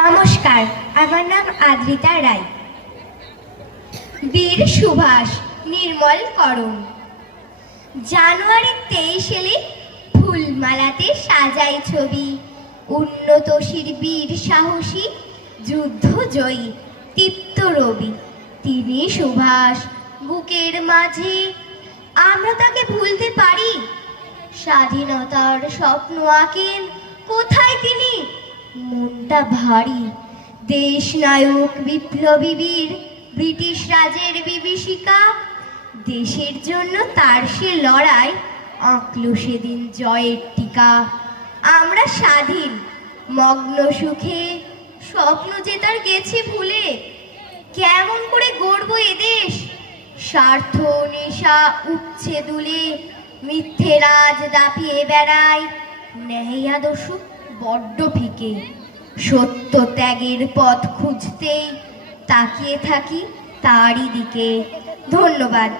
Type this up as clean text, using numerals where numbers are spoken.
নমস্কার, আমার নাম আদ্রিতা রায়। বীর সুভাষ নির্মল করণ। জানুয়ারি 23 এলে ফুলমালাতে সাজাই ছবি উন্নতশীর বীর সাহসী যুদ্ধ জয়ী তিক্ত রবি। তিনি সুভাষ, বুকের মাঝে আমরা তাকে ভুলতে পারি। স্বাধীনতার স্বপ্ন আঁকেন কোথায় তিনি, মনটা ভারী। দেশ নায়ক বিপ্লবী বীর, ব্রিটিশ রাজের বিভীষিকা। দেশের জন্য তার সে লড়াই, আঁকল সেদিন জয়ের টিকা। আমরা স্বাধীন, মগ্ন সুখে, স্বপ্ন যে তার গেছে ভুলে। কেমন করে গড়ব এদেশ, স্বার্থ নেশা উঠছে দুলে। মিথ্যে রাজ দাপিয়ে বেড়ায়, ন্যায় আদর্শ বড্ড ফিকে। সত্য ত্যাগের পথ খুঁজতেই তাকিয়ে থাকি তারই দিকে। ধন্যবাদ।